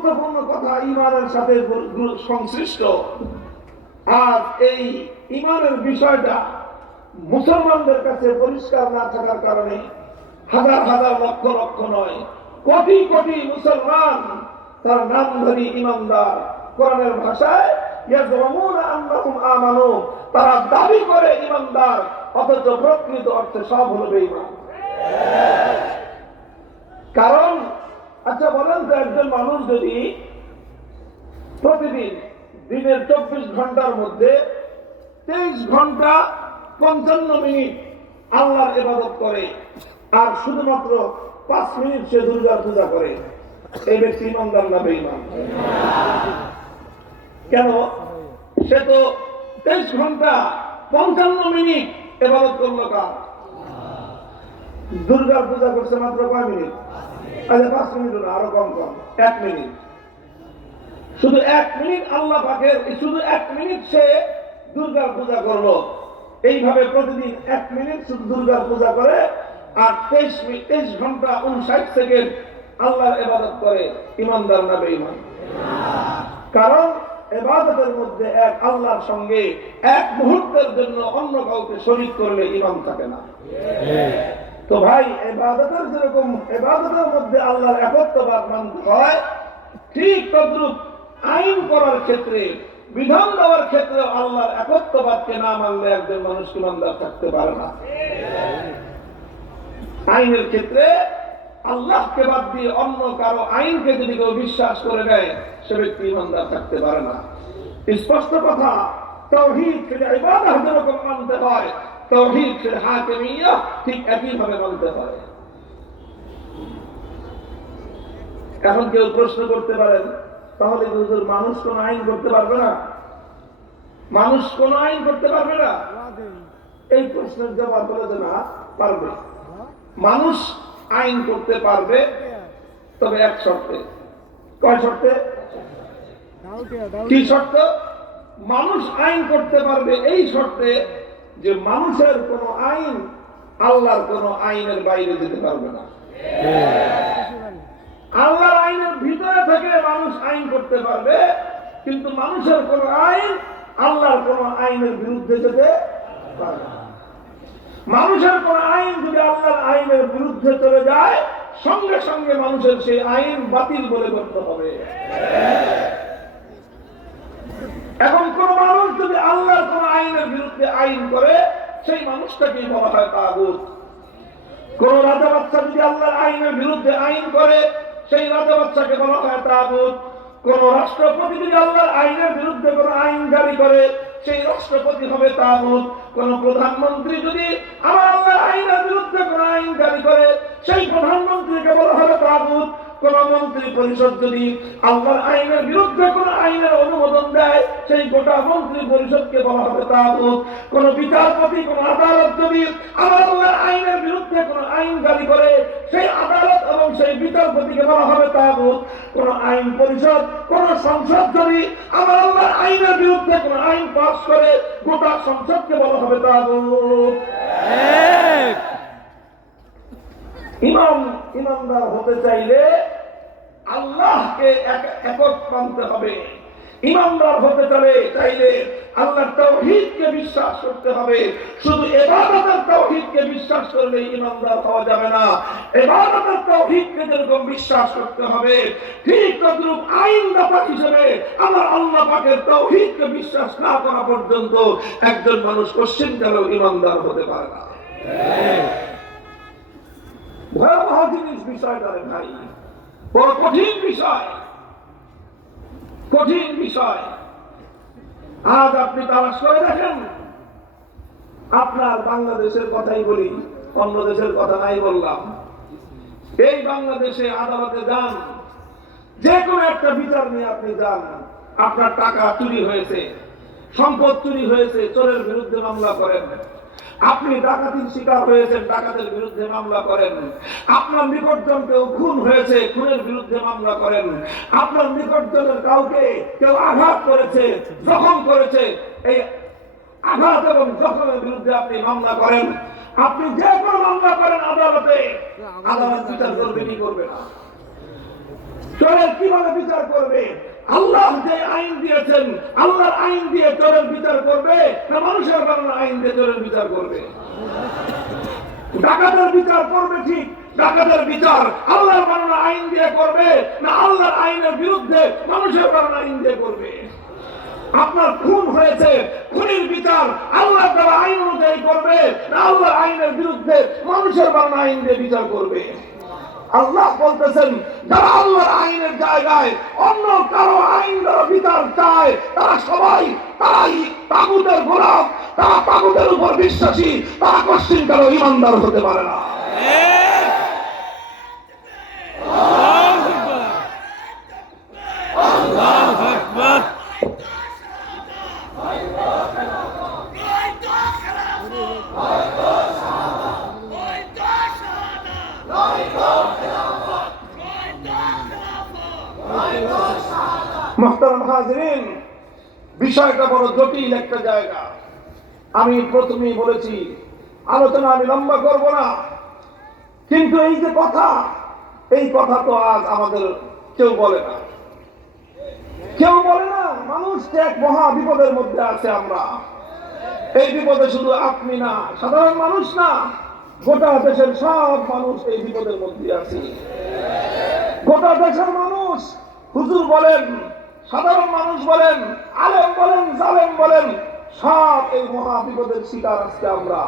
গুরুত্বপূর্ণ কথা ঈমানের সাথে সংশ্লিষ্ট। আর এই ঈমানের বিষয়টা মুসলমানদের কাছে পরিষ্কার না থাকার কারণে হাজার হাজার লক্ষ লক্ষ নয়, কোটি কোটি মুসলমান তার নামধারী ঈমানদার, কোরআনের ভাষায় ইয়াজুমুনা আন্নাহুম আমানু, তারা দাবি করে ঈমানদার, অথচ প্রকৃত অর্থে সব হলো বেঈমান। কারণ আচ্ছা বলেন তো, একজন মানুষ যদি প্রতিদিন দিনের 24 ঘন্টার মধ্যে 23 ঘন্টা 55 মিনিট আল্লাহর ইবাদত করে আর শুধুমাত্র 5 মিনিট সে দুর্গার পূজা করে, এই ব্যক্তি ঈমানদার না বেঈমান? কেন? সে তো 23 ঘন্টা 55 মিনিট ইবাদত করলো, কার? দুর্গার পূজা করছে মাত্র কয় মিনিট? আচ্ছা 5 মিনিট না, আরো কম কম 1 মিনিট। শুধু 1 মিনিট আল্লাহ পাকের, শুধু 1 মিনিট সে দুর্গার পূজা করলো। এইভাবে প্রতিদিন 1 মিনিট শুধু দুর্গার পূজা করে আর 23 ঘন্টা 59 সেকেন্ড আল্লাহর ইবাদত করে, ঈমানদার না বেঈমান? কারণ ইবাদতের মধ্যে এক আল্লাহর সঙ্গে এক মুহূর্তের জন্য অন্য কাউকে শরীক করলে ঈমান থাকে না। তো ভাই, ইবাদতের যেরকম ইবাদতের মধ্যে আল্লাহর একত্ববাদ মানতে হয়, ঠিক তদ্রূপ আইন করার ক্ষেত্রে, বিধান দেওয়ার ক্ষেত্রে আল্লাহর একত্ববাদকে না মানলে একজন মানুষ ঈমানদার থাকতে পারে না। আইনের ক্ষেত্রে আল্লাহকে বাদ দিয়ে অন্য কারো আইনকে যদি কেউ বিশ্বাস করে নেয়, সে ব্যক্তি ঈমানদার থাকতে পারে না। স্পষ্ট কথা। তাওহীদ ফিল ইবাদাহ যেরকম মানতে হয়, তাওহীদ ফিল হাকিমিয়্যাহ ঠিক একইভাবে মানতে হয়। এখন কেউ প্রশ্ন করতে পারেন, তাহলে হুজুর মানুষ কোন আইন করতে পারবে না? মানুষ কোন আইন করতে পারবে না? এই প্রশ্নের জবাব হলো যে না, পারবে। মানুষ আইন করতে পারবে, তবে এক শর্তে। কয় শর্তে? কি শর্ত? মানুষ আইন করতে পারবে এই শর্তে যে মানুষের কোন আইন আল্লাহর কোন আইনের বাইরে যেতে পারবে না। আল্লাহর আইনের ভিতরে থেকে মানুষ আইন করতে পারবে, কিন্তু মানুষের কোন আইন আল্লাহর কোন আইনের বিরুদ্ধে যেতে পারবে না। মানুষের কোন আইন যদি আল্লাহর আইনের বিরুদ্ধে চলে যায়, সঙ্গে সঙ্গে মানুষের সেই আইন বাতিল বলে করতে হবে। এখন কোন মানুষ যদি আল্লাহর কোন আইনের বিরুদ্ধে আইন করে, সেই মানুষটাকেই বলা হয় তাগুত। কোন রাজা বাচ্চা যদি আল্লাহর আইনের বিরুদ্ধে আইন করে, সেই রাজা বাচ্চাকে বলা হয় তাগুত। কোন রাষ্ট্রপতি যদি আল্লাহর আইনের বিরুদ্ধে কোন আইন জারি করে, সেই রাষ্ট্রপতি হবে তাগুত। কোন প্রধানমন্ত্রী যদি আমার আল্লাহর আইনের বিরুদ্ধে কোন আইন জারি করে, সেই প্রধানমন্ত্রীকে বলা হবে তাগুত। কোন মন্ত্রী পরিষদ যদি আল্লাহর আইনের বিরুদ্ধে কোন আইনের অনুমোদন দেয়, সেই গোটা মন্ত্রী পরিষদকে বলা হবে তাগুত। কোন বিচারপতি, কোন আদালত যদি আমার আল্লাহর আইনের বিরুদ্ধে কোন আইন জারি করে, সেই আদালত এবং সেই বিচারপতিকে বলা হবে তাগুত। কোন আইন পরিষদ, কোন সংসদ যদি আমার আল্লাহর আইনের বিরুদ্ধে কোন আইন পাস করে, গোটা সংসদকে বলা হবে তাগুত। ইমানদার হতে চাইলে আল্লাহকে একক মানতে হবে। ইমানদার হতে চাইলে আল্লাহর তাওহীদকে বিশ্বাস করতে হবে। শুধু ইবাদতের তাওহীদকে বিশ্বাস করলে ইমানদার হওয়া যাবে না। ইবাদতের তাওহীদকে যেরকম বিশ্বাস করতে হবে, ঠিক তদ্রূপ আইনদাতা হিসেবে আমার আল্লাহ পাকের তাওহীদকে বিশ্বাস না করা পর্যন্ত একজন মানুষ কোশ্চিনকালেও ইমানদার হতে পারে না। ভয়াবহ জিনিস বিষয়টা রে ভাই, বড় কঠিন বিষয়, কঠিন বিষয়। আজ আপনি তালাশ করে দেখেন, আপনার বাংলাদেশের কথাই বলি, অন্য দেশের কথা নাই বললাম। এই বাংলাদেশে আদালতে যান, যে কোনো একটা বিচার নিয়ে আপনি যান, আপনার টাকা চুরি হয়েছে, সম্পদ চুরি হয়েছে, চোরের বিরুদ্ধে মামলা করেন। আপনি ডাকাতির শিকার হয়েছেন, ডাকাতের বিরুদ্ধে মামলা করেন। আপনার নিকটজন কেউ খুন হয়েছে, খুনের বিরুদ্ধে মামলা করেন। আপনার নিকটজনের কাউকে কেউ আঘাত করেছে, জখম করেছে, এই আঘাত এবং জখমের বিরুদ্ধে আপনি মামলা করেন। আপনি যে কোনো মামলা করেন আদালতে, আদালত বিচার করবে কি করবে না? চোরের কিভাবে বিচার করবে? আল্লাহ যে আইন দিয়েছেন, আল্লাহর আইন দিয়ে চোরের বিচার করবে না মানুষের বানানো আইন দিয়ে চোরের বিচার করবে? ডাকাতের বিচার করবে ঠিক, ডাকাতের বিচার আল্লাহর বানানো আইন দিয়ে করবে না আল্লাহর আইনের বিরুদ্ধে মানুষের বানানো আইন দিয়ে করবে? আপনার খুন হয়েছে, খুনের বিচার আল্লাহ তাআলা আইন অনুযায়ী করবে না আল্লাহর আইনের বিরুদ্ধে মানুষের বানানো আইন দিয়ে বিচার করবে? আল্লাহ বলতেছেন, যারা আল্লাহর আইনের জায়গায় অন্য কারো আইন দ্বারা বিচার চায় তারা সবাই তারাই তাগুতের গোলাম, তারা তাগুতের উপর বিশ্বাসী, তারা কোশ্চিন কারো ইমানদার হতে পারে না। মুহতারাম হাজিরিন, বিষয়টা বড় জটিল একটা জায়গা। আমি প্রথমেই বলেছি আলোচনা আমি লম্বা করব না, কিন্তু এই যে কথা, এই কথা তো আজ আমাদের কেউ বলে না, কেউ বলে না। মানুষ এক মহা বিপদের মধ্যে আছে। আমরা এই বিপদে শুধু আপনি না, সাধারণ মানুষ না, গোটা দেশের সব মানুষ এই বিপদের মধ্যে আছে। গোটা দেশের মানুষ, হুজুর বলেন, সাধারণ মানুষ বলেন, আলেম বলেন, জালেম বলেন, সব এই মহা বিপদের শিকার আজকে আমরা।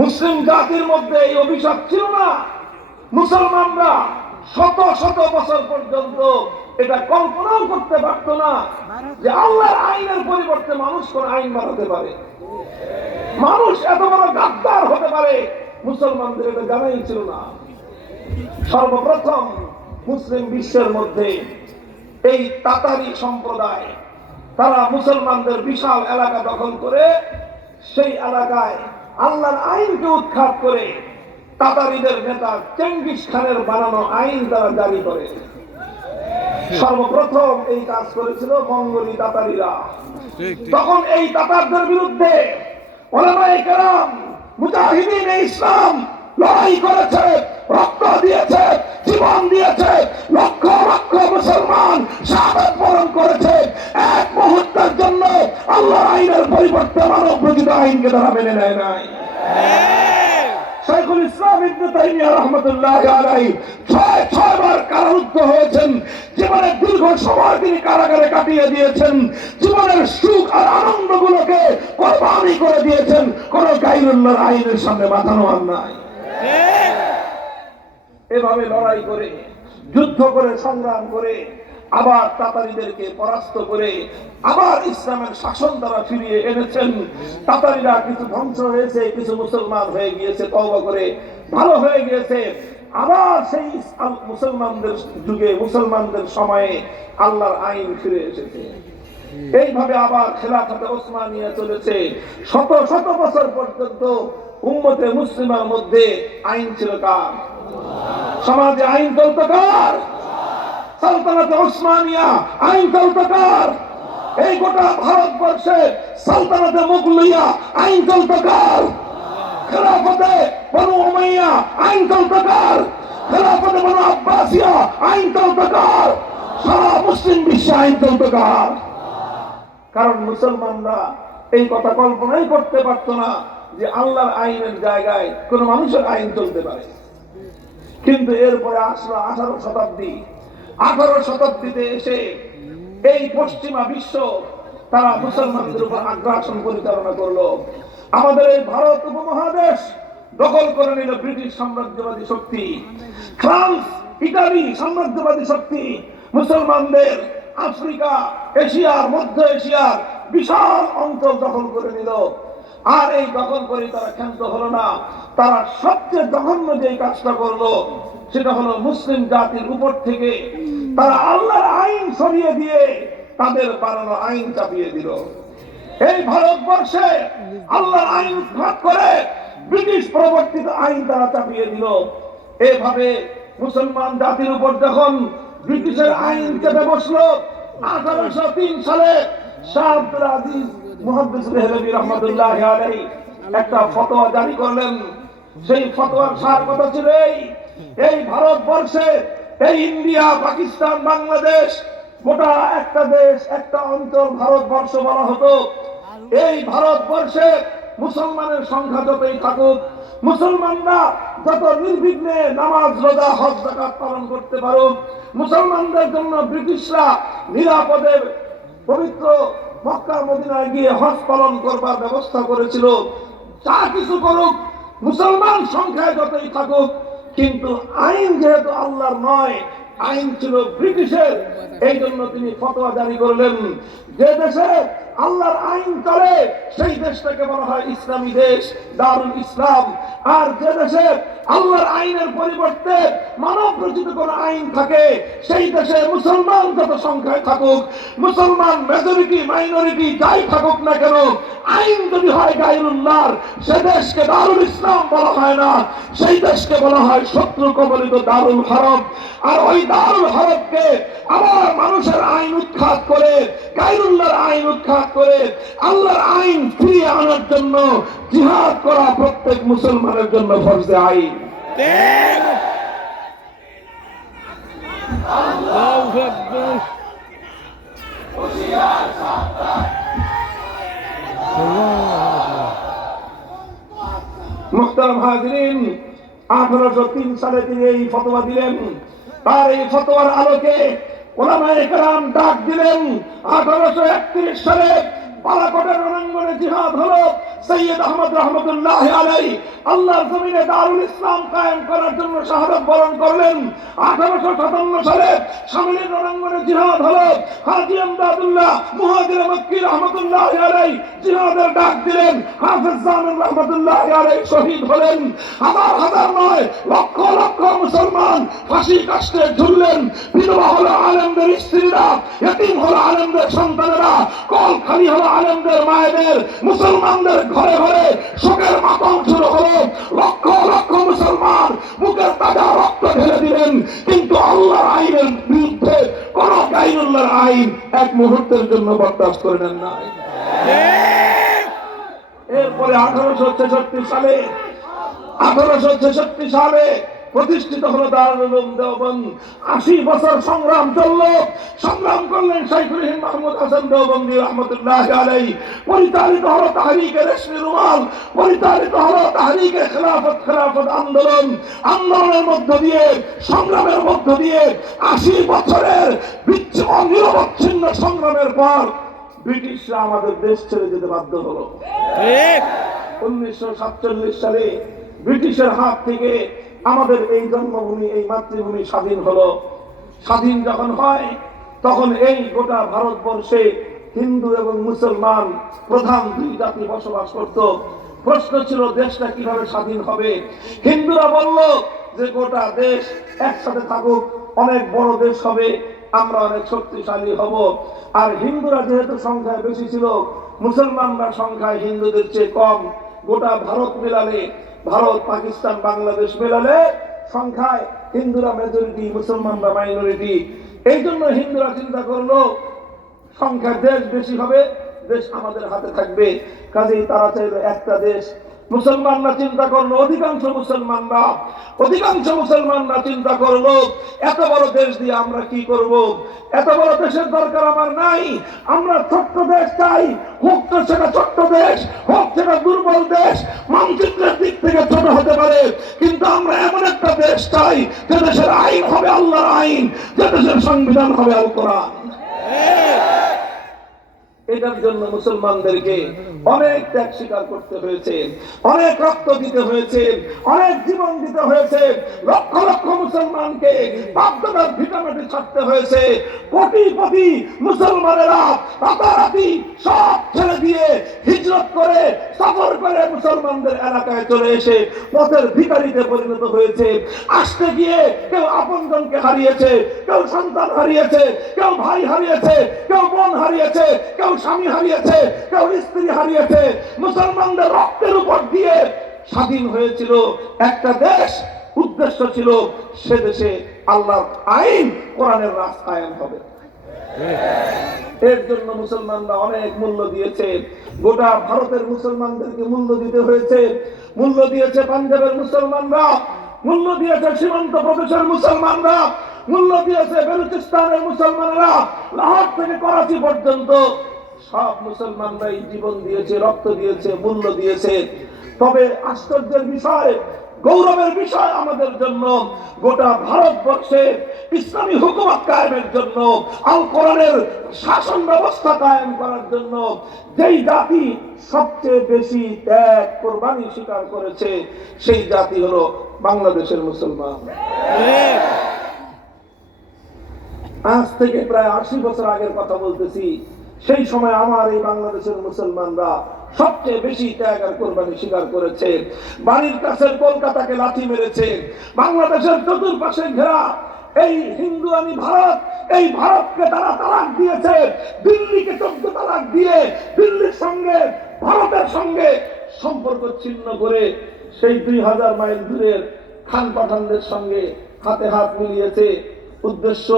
মুসলিম জাতির মধ্যে এই অভিশাপ ছিল না। মুসলমানরা শত শত বছর পর্যন্ত এটা কল্পনাও করতে পারত না যে আল্লাহর আইনের পরিবর্তে মানুষ কোন আইন বানাতে পারে, মানুষ এত বড় গাদ্দার হতে পারে। মুসলমানদের এটা জানাই ছিল না। সর্বপ্রথম মুসলিম বিশ্বের মধ্যে এই তাতারি সম্প্রদায়, তারা মুসলমানদের বিশাল এলাকা দখল করে সেই এলাকায় আল্লাহর আইনকে উৎখাত করে তাতারিদের নেতা চেঙ্গিস খানের বানানো আইন তারা জারি করে। সর্বপ্রথম এই কাজ করেছিল মঙ্গোলি তাতারিরা। তখন এই তাতারদের বিরুদ্ধে উলামায়ে কেরাম, মুজাহিদিনে ইসলাম লড়াই করেছে, রক্ত দিয়েছে, জীবন দিয়েছে, লক্ষ লক্ষ মুসলমান শাহাদাত বরণ করেছে। এক মুহূর্তের জন্য আল্লাহর আইনের পরিবর্তে মানব রচিত আইনকে তারা মেনে নেয় নাই। শাইখুল ইসলাম ইবনে তাইমিয়া রাহমাতুল্লাহি আলাইহি ছয়বার কারারুদ্ধ হয়েছেন। জীবনের দীর্ঘ সময় তিনি কারাগারে কাটিয়ে দিয়েছেন। জীবনের সুখ আর আনন্দগুলোকে কোরবানি করে দিয়েছেন। কোন গায়রুল্লাহর আইনের সামনে মাথা নোয়ান নাই। এভাবে লড়াই করে, যুদ্ধ করে, সংগ্রাম করে আবার তাতারিদেরকে পরাস্ত করে আবার ইসলামের শাসন তারা ফিরিয়ে এনেছেন। তাতারিরা কিছু ধ্বংস হয়েছে, কিছু মুসলমান হয়ে গিয়েছে, তওবা করে ভালো হয়ে গিয়েছে। আবার সেই মুসলমানদের যুগে, মুসলমানদের সময়ে আল্লাহর আইন ফিরে এসেছে। এইভাবে আবার খেলাফতে ওসমানিয়া চলেছে। শত শত বছর পর্যন্ত উম্মতে মুসলিমার মধ্যে আইন ছিল কার? সমাজে আইন চলত কার? সালতানাতে ওসমানিয়া আইন চলত কার? এই গোটা ভারতবর্ষে সালতানাতে মুগলিয়া আইন চলত কার? খেলাফতে বনু উমাইয়া আইন চলত কার? খেলাফতে বনু আব্বাসিয়া আইন চলত কার? সারা মুসলিম বিশ্বে আইন চলত কার? কারণ মুসলমানরা এই কথা কল্পনাই করতে পারত না যে আল্লাহর আইনের জায়গায় কোন মানুষের আইন চলতে পারে। কিন্তু এরপরে আসলো 18 শতাব্দী। 18 শতাব্দীতে এসে এই পশ্চিমা বিশ্ব তারা মুসলমানদের উপর আগ্রাসন পরিচালনা করলো। আমাদের এই ভারত উপমহাদেশ দখল করে নিল ব্রিটিশ সাম্রাজ্যবাদী শক্তি, ফ্রান্স, ইতালি সাম্রাজ্যবাদী শক্তি মুসলমানদের আফ্রিকা, এশিয়ার, মধ্য এশিয়ার বিশাল অঞ্চল দখল করে নিল। আর এই দখল করে তারা ক্ষান্ত হলো না। তারা সবচেয়ে জঘন্য যে কাজটা করলো সেটা হলো মুসলিম জাতির উপর থেকে তারা আল্লাহর আইন সরিয়ে দিয়ে তাদের বানানো আইন চাপিয়ে দিল। এই ভারতবর্ষে আল্লাহর আইন উৎখাত করে ব্রিটিশ প্রবর্তিত আইন তারা চাপিয়ে দিল। এভাবে মুসলমান জাতির উপর যখন ব্রিটিশের আইন চেপে বসলো, 1803 সালে শাহ আব্দুল আজিজ মুহাদ্দিস দেহলভী রাহমাতুল্লাহি আলাইহি একটা ফতোয়া জারি করলেন। সেই ফতোয়ার সার কথা ছিল এই ভারতবর্ষে এই ইন্ডিয়া, পাকিস্তান, বাংলাদেশ, গোটা একটা দেশ, একটা অঞ্চল ভারতবর্ষ বলা হতো। এই ভারতবর্ষে মুসলমানের সংখ্যা যতই থাকুক, মুসলমানরা যত নির্বিঘ্নে নামাজ, রোজা, হজ, যাকাত পালন করতে পারুক, মুসলমানদের জন্য ব্রিটিশরা নিরাপদে পবিত্র মক্কা মদিনায় গিয়ে হজ পালন করবার ব্যবস্থা করেছিল। যা কিছু করুক, মুসলমান সংখ্যায় যতই থাকুক, কিন্তু আইন যেহেতু আল্লাহর নয়, আইন ছিল ব্রিটিশের, এই জন্য তিনি ফতোয়া জারি করলেন যে দেশে আল্লাহর আইন চলে সেই দেশটাকে বলা হয় ইসলামী দেশ, দারুল ইসলাম। আর যে দেশে আল্লাহর আইনের পরিবর্তে মানব রচিত কোন আইন থাকে, সেই দেশে মুসলমান যত সংখ্যায় থাকুক, মুসলমান মেজরিটি মাইনরিটি যাই থাকুক না কেন, আইন যদি হয় গায়রুল্লাহর, সে দেশকে দারুল ইসলাম বলা হয় না, সেই দেশকে বলা হয় শত্রু কবলিত দারুল হরব। আর ওই দারুল হরবকে আবার মানুষের আইন উৎখাত করে, গায়রুল্লাহর আইন উৎখাত করে আল্লাহর আইন ফিরিয়ে আনার জন্য জিহাদ করা প্রত্যেক মুসলমানের জন্য ফরজে আইন। মুহতারাম হাজিরিন, 1803 সালে তিনি এই ফতোয়া দিলেন। তার এই ফতোয়ার আলোকে উলামায়ে কেরাম ডাক দিলেন। 1831 সালে বালাকোটের রণাঙ্গনে জিহাদ হলো। সৈয়দ আহমদ রহমতুল্লাহ আলাইহি আল্লাহর জমিনে দারুল ইসলাম কায়েম করার জন্য শাহাদাত বরণ করলেন। 1857 সালে শামিলের রণাঙ্গনে জিহাদ হলো। হাজী আমদাদুল্লাহ মুহাজির মক্কি রহমতুল্লাহ আলাইহি জিহাদের ডাক দিলেন। হাফেজ জামিল রহমতুল্লাহ আলাইহি শহীদ হলেন। হাজার হাজার নয়, লক্ষ লক্ষ মুসলমান ফাঁসি কাস্টে ঝুললেন। বিধবা হলো আলেমদের স্ত্রীরা, ইতিম হলো আলেমদের সন্তানেরা, কল খালি হলো আলেমদের মায়েদের। মুসলমানদের ঘরে ঘরে শোকের মাতম শুরু হলো। লক্ষ লক্ষ মুসলমান মুখের তাজা রক্ত ঢেলে দিলেন, কিন্তু আল্লাহর আইনের বিরুদ্ধে কোন গায়রুল্লাহর আইন এক মুহূর্তের জন্য বরদাস্ত করে নেন না। এরপরে 1866 সালে প্রতিষ্ঠিত হলো দারুল উলুম দেওবন্দ। 80 বছর সংগ্রাম চললো। সংগ্রাম করলেন শাইখুল হিন্দ মাহমুদ হাসান দেওবন্দি রহমতুল্লাহ আলাইহি। পরিচালিত হলো তাহরিকে রেশমি রুমাল, পরিচালিত হলো তাহরিকে খেলাফত আন্দোলন। আন্দোলনের মধ্য দিয়ে, সংগ্রামের মধ্য দিয়ে 80 বছরের অনিরবচ্ছিন্ন সংগ্রামের পর ব্রিটিশরা আমাদের দেশ ছেড়ে যেতে বাধ্য হলো। 1947 সালে ব্রিটিশের হাত থেকে আমাদের এই জন্মভূমি, এই মাতৃভূমি স্বাধীন হলো। স্বাধীন যখন হয়, তখন এই গোটা ভারতবর্ষে হিন্দু এবং মুসলমান প্রধান দুই জাতি বসবাস করত। প্রশ্ন ছিল দেশটা কিভাবে স্বাধীন হবে। হিন্দুরা বলল যে গোটা দেশ একসাথে থাকুক, অনেক বড় দেশ হবে, আমরা অনেক শক্তিশালী হব। আর হিন্দুরা যেহেতু সংখ্যায় বেশি ছিল, মুসলমানরা সংখ্যায় হিন্দুদের চেয়ে কম। গোটা ভারত মেলালে, ভারত, পাকিস্তান, বাংলাদেশ মেলালে সংখ্যায় হিন্দুরা মেজরিটি, মুসলমানরা মাইনরিটি। এই জন্য হিন্দুরা চিন্তা করলো সংখ্যায় দেশ বেশি হবে, দেশ আমাদের হাতে থাকবে। কাজেই তারা চাইলো একটা দেশ। মুসলমানরা চিন্তা করলো, অধিকাংশ মুসলমানরা চিন্তা করলো এত বড় দেশ দিয়ে আমরা কি করব, এত বড় দেশের দরকার আমার নাই, আমরা ছোট্ট দেশ চাই। হোক তো সেটা ছোট্ট দেশ, হোক সেটা দুর্বল দেশ, মানচিত্রের দিক থেকে ছোট হতে পারে, কিন্তু আমরা এমন একটা দেশ চাই যে দেশের আইন হবে আল্লাহর আইন, যে দেশের সংবিধান হবে আল কোরআন। এটার জন্য মুসলমানদেরকে অনেক ত্যাগ স্বীকার করতে হয়েছে, অনেক রক্ত দিতে হয়েছে, অনেক জীবন দিতে হয়েছে। লক্ষ লক্ষ মুসলমানকে বাপদাদার ভিটামাটি ছাড়তে হয়েছে। কোটিপতি মুসলমানেরা রাতারাতি সব ছেড়ে দিয়ে হিজরত করে, সফর করে মুসলমানদের এলাকায় চলে এসে পথের ভিখারিতে পরিণত হয়েছে। আসতে গিয়ে কেউ আপনজনকে হারিয়েছে, কেউ সন্তান হারিয়েছে, কেউ ভাই হারিয়েছে, কেউ বোন হারিয়েছে, কেউ স্বামী হারিয়েছে, কেউ স্ত্রী হারিয়েছে। মুসলমানদের রক্তের উপর দিয়ে স্বাধীন হয়েছিল একটা দেশ। উদ্দেশ্য ছিল সে দেশে আল্লাহর আইন, কোরআনের রাজ কায়েম হবে। এর জন্য মুসলমানরা অনেক মূল্য দিয়েছে। গোটা ভারতের মুসলমানদেরকে মূল্য দিতে হয়েছে। মূল্য দিয়েছে পাঞ্জাবের মুসলমানরা, মূল্য দিয়েছে সীমান্ত প্রদেশের মুসলমানরা, মূল্য দিয়েছে বেলুচিস্তানের মুসলমানরা, লাহোর থেকে করাচি পর্যন্ত সব মুসলমানরাই জীবন দিয়েছে, রক্ত দিয়েছে, মূল্য দিয়েছে। তবে আশ্চর্যের বিষয়, গৌরবের বিষয় আমাদের জন্য, গোটা ভারতবর্ষে ইসলামী হুকুমত কায়েমের জন্য, আল কোরআনের শাসন ব্যবস্থা কায়েম করার জন্য যেই জাতি সবচেয়ে বেশি ত্যাগ কোরবানি স্বীকার করেছে সেই জাতি হলো বাংলাদেশের মুসলমান। আজ থেকে প্রায় 80 বছর আগের কথা বলতেছি। সেই সময় আমার এই বাংলাদেশের মুসলমানরা সবচেয়ে বেশি ত্যাগ আর কোরবানি স্বীকার করেছে। বাড়ির কাছে কলকাতাকে লাঠি মেরেছে, বাংলাদেশের চতুর্পাশে ঘেরা এই হিন্দুয়ানি ভারত, এই ভারতকে তারা তালাক দিয়েছে, দিল্লিকে 14 তালাক দিয়ে দিল্লির সঙ্গে ভারতের সঙ্গে সম্পর্ক ছিন্ন করে সেই 2000 মাইল দূরের খান পাঠানদের সঙ্গে হাতে হাত মিলিয়েছে। উদ্দেশ্য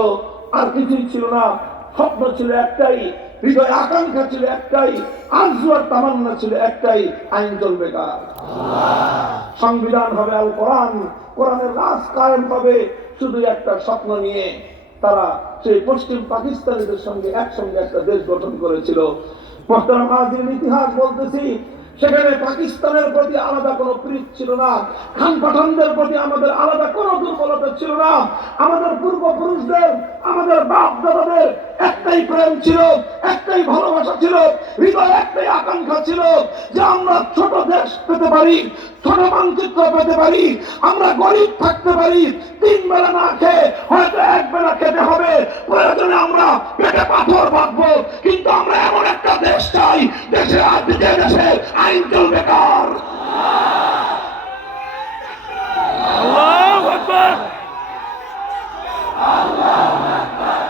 আর কিছুই ছিল না, স্বপ্ন ছিল একটাই, হৃদয় আকাঙ্ক্ষা ছিল একটাই, আরজু আর তামান্না ছিল একটাই, আইন চলবে কার, সংবিধান হবে আল কোরআন, কোরআনের রাজ কায়েম হবে। শুধু একটা স্বপ্ন নিয়ে তারা সেই পশ্চিম পাকিস্তানিদের সঙ্গে একসঙ্গে একটা দেশ গঠন করেছিল। মোহতারাম হাজিরিন, ইতিহাস বলতেছি, সেখানে পাকিস্তানের প্রতি আলাদা কোনো প্রীত ছিল না, খান পাঠানদের প্রতি আমাদের আলাদা কোনো দুর্বলতা ছিল না। আমাদের পূর্বপুরুষদের, আমাদের বাপ দাদাদের একটাই প্রেম ছিল, একটাই ভালোবাসা ছিল, হৃদয় একটাই আকাঙ্ক্ষা ছিল যে আমরা ছোট দেশ পেতে পারি, ছোট মানচিত্র পেতে পারি, আমরা গরিব থাকতে পারি, 3 বেলা না খেয়ে হয়তো 1 বেলা খেতে হবে, প্রয়োজনে আমরা পেটে পাথর বাঁধবো, কিন্তু আমরা এমন একটা দেশ চাই, দেশে দেশে আইন চলবে কার। আল্লাহু আকবার, আল্লাহু আকবার।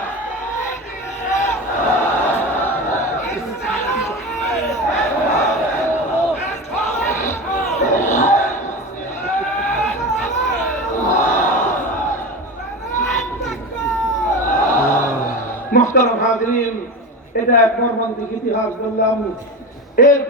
মুহতারাম হাজিরিন, এটা এক মর্মান্তিক ইতিহাস বললাম। এর